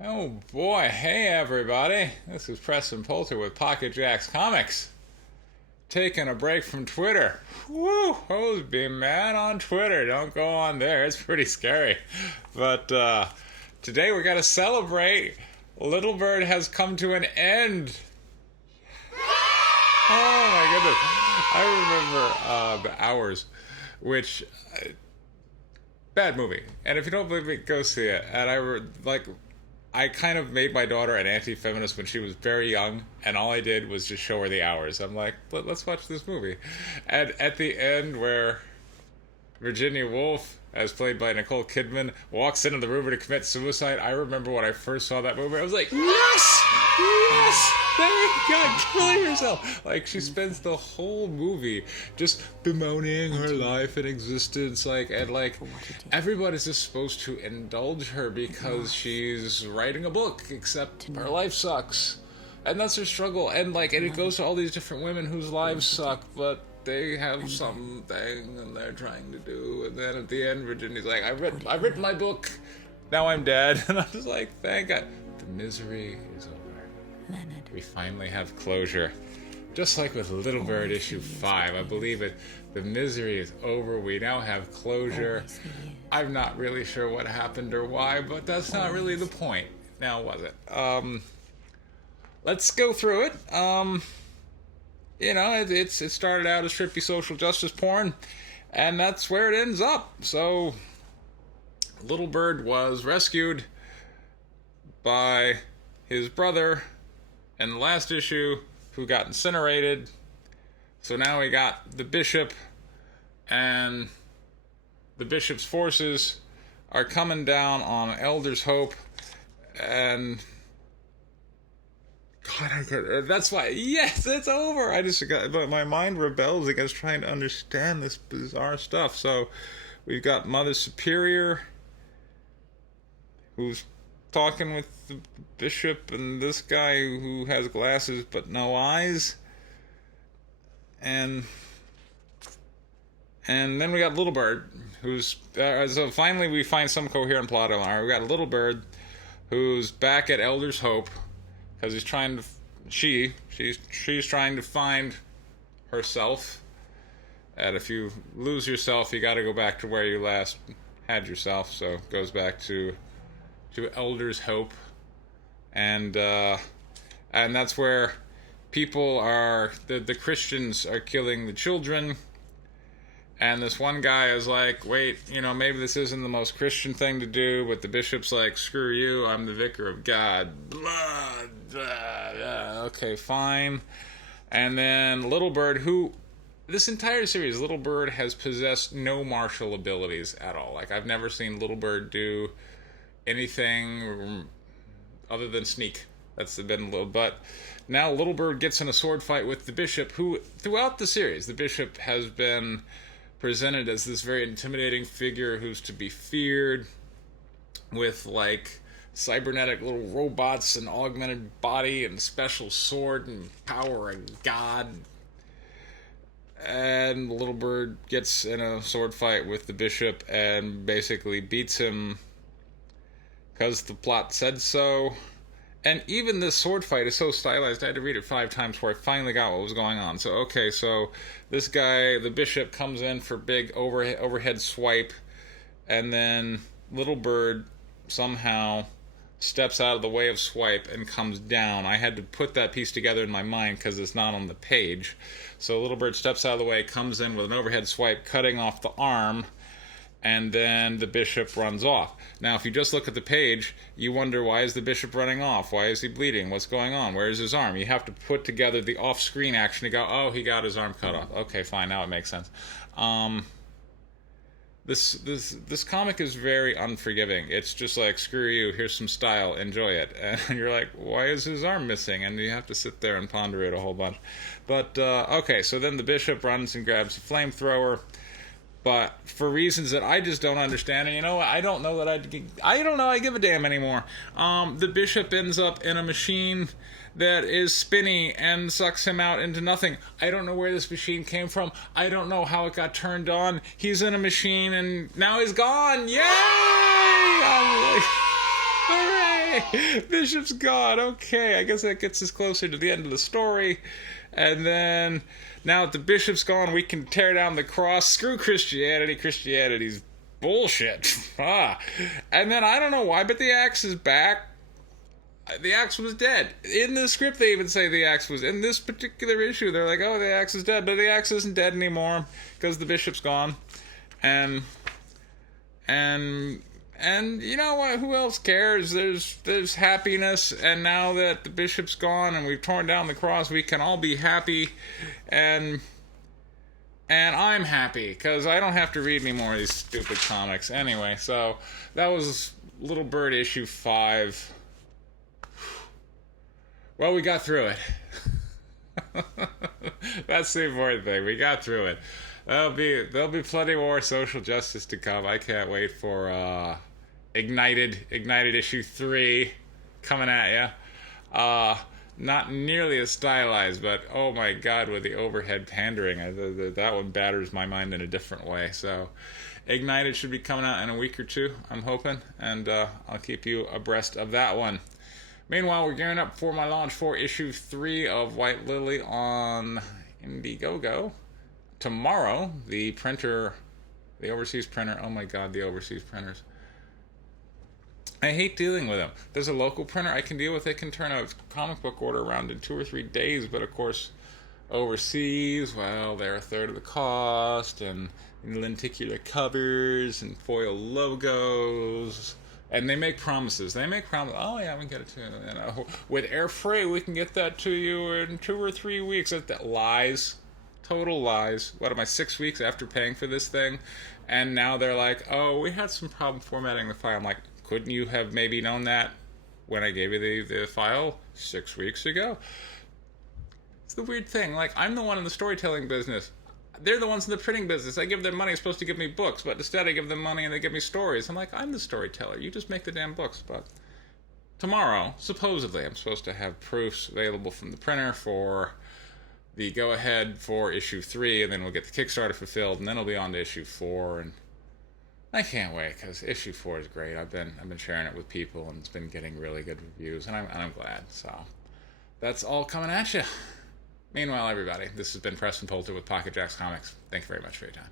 Oh boy, hey everybody. This is Preston Poulter with Pocket Jacks Comics. Taking a break from Twitter. Woo! Who's being mad on Twitter? Don't go on there, it's pretty scary. But today we're gonna celebrate. Littlle Bird has come to an end. Oh my goodness. I remember The Hours, which bad movie. And if you don't believe me, go see it. And I kind of made my daughter an anti-feminist when she was very young, and all I did was just show her The Hours. I'm like, let's watch this movie. And at the end, where Virginia Woolf, as played by Nicole Kidman, walks into the room to commit suicide, I remember when I first saw that movie, I was like, yes! Yes! Thank God, killing herself! Like, she spends the whole movie just bemoaning her life and existence, everybody's just supposed to indulge her because she's writing a book, except her life sucks. And that's her struggle, and it goes to all these different women whose lives suck, but they have something and they're trying to do, and then at the end, Virginia's like, I've written my book, now I'm dead, and I'm just like, thank God. The misery is over. We finally have closure. Just like with Littlle Bird issue 5, I believe it. The misery is over. We now have closure. I'm not really sure what happened or why, but that's not really the point. Now, was it? Let's go through it. It started out as trippy social justice porn, and that's where it ends up. So, Littlle Bird was rescued by his brother in the last issue, who got incinerated. So now we got the bishop, and the bishop's forces are coming down on Elder's Hope, and God, that's why, yes, it's over. But my mind rebels against trying to understand this bizarre stuff. So we've got Mother Superior, who's talking with the bishop and this guy who has glasses but no eyes, and then we got Littlle Bird, who's so finally we find some coherent plot line. We got Littlle Bird, who's back at Elder's Hope because she's trying to find herself. And if you lose yourself, you got to go back to where you last had yourself. So it goes back to Elder's Hope, and that's where people are, the Christians are killing the children, and this one guy is like, wait, maybe this isn't the most Christian thing to do, but the bishop's like, screw you, I'm the vicar of God, blah, blah, blah. Okay, fine. And then Littlle Bird, who this entire series, Littlle Bird has possessed no martial abilities at all. I've never seen Littlle Bird do anything other than sneak. That's been a little, but now Littlle Bird gets in a sword fight with the bishop, who throughout the series, the bishop has been presented as this very intimidating figure who's to be feared, with cybernetic little robots and augmented body and special sword and power and god. And Littlle Bird gets in a sword fight with the bishop and basically beats him because the plot said so. And even this sword fight is so stylized, I had to read it 5 times before I finally got what was going on. So this guy, the bishop, comes in for big overhead swipe, and then Littlle Bird somehow steps out of the way of swipe and comes down. I had to put that piece together in my mind because it's not on the page. So Littlle Bird steps out of the way, comes in with an overhead swipe, cutting off the arm, and then the bishop runs off. Now, if you just look at the page, you wonder, why is the bishop running off? Why is he bleeding? What's going on? Where's his arm? You have to put together the off-screen action to go, oh, he got his arm cut off. Okay, fine, now it makes sense. This comic is very unforgiving. It's just like, screw you, here's some style, enjoy it. And you're like, why is his arm missing? And you have to sit there and ponder it a whole bunch. But, okay, so then the bishop runs and grabs a flamethrower, but for reasons that I just don't understand, and I don't know I give a damn anymore. The bishop ends up in a machine that is spinny and sucks him out into nothing. I don't know where this machine came from. I don't know how it got turned on. He's in a machine and now he's gone. Yay! I'm like, hooray! Okay, Bishop's gone. Okay, I guess that gets us closer to the end of the story. And then, now that the Bishop's gone, we can tear down the cross. Screw Christianity. Christianity's bullshit. And then, I don't know why, but the axe is back. The axe was dead. In the script, they even say the axe was... In this particular issue, they're like, oh, the axe is dead. But the axe isn't dead anymore, because the Bishop's gone. And you know what? Who else cares? There's happiness, and now that the Bishop's gone and we've torn down the cross, we can all be happy, and I'm happy because I don't have to read any more of these stupid comics anyway. So that was Littlle Bird issue 5. Well, we got through it. That's the important thing. We got through it. There'll be plenty more social justice to come. I can't wait for Ignited issue 3 coming at you. Not nearly as stylized, but oh my god, with the overhead pandering, that one batters my mind in a different way. So Ignited should be coming out in a week or two, I'm hoping, and I'll keep you abreast of that one. Meanwhile, we're gearing up for my launch for issue 3 of White Lily on Indiegogo. Tomorrow, the overseas printer, oh my god, the overseas printers. I hate dealing with them. There's a local printer I can deal with. They can turn a comic book order around in 2 or 3 days, but of course, overseas, well, they're a third of the cost, and lenticular covers, and foil logos, and they make promises. Oh yeah, we can get it to you. With air freight, we can get that to you in 2 or 3 weeks. That lies. Total lies. What am I, 6 weeks after paying for this thing? And now they're like, oh, we had some problem formatting the file. I'm like, couldn't you have maybe known that when I gave you the file 6 weeks ago? It's the weird thing. Like, I'm the one in the storytelling business. They're the ones in the printing business. I give them money. It's supposed to give me books, but instead I give them money and they give me stories. I'm like, I'm the storyteller. You just make the damn books. But tomorrow, supposedly, I'm supposed to have proofs available from the printer for the go-ahead for issue 3, and then we'll get the Kickstarter fulfilled, and then it'll be on to issue 4, and I can't wait, because issue 4 is great. I've been sharing it with people, and it's been getting really good reviews, and I'm glad. So that's all coming at you. Meanwhile, everybody, this has been Preston Poulter with Pocket Jacks Comics. Thank you very much for your time.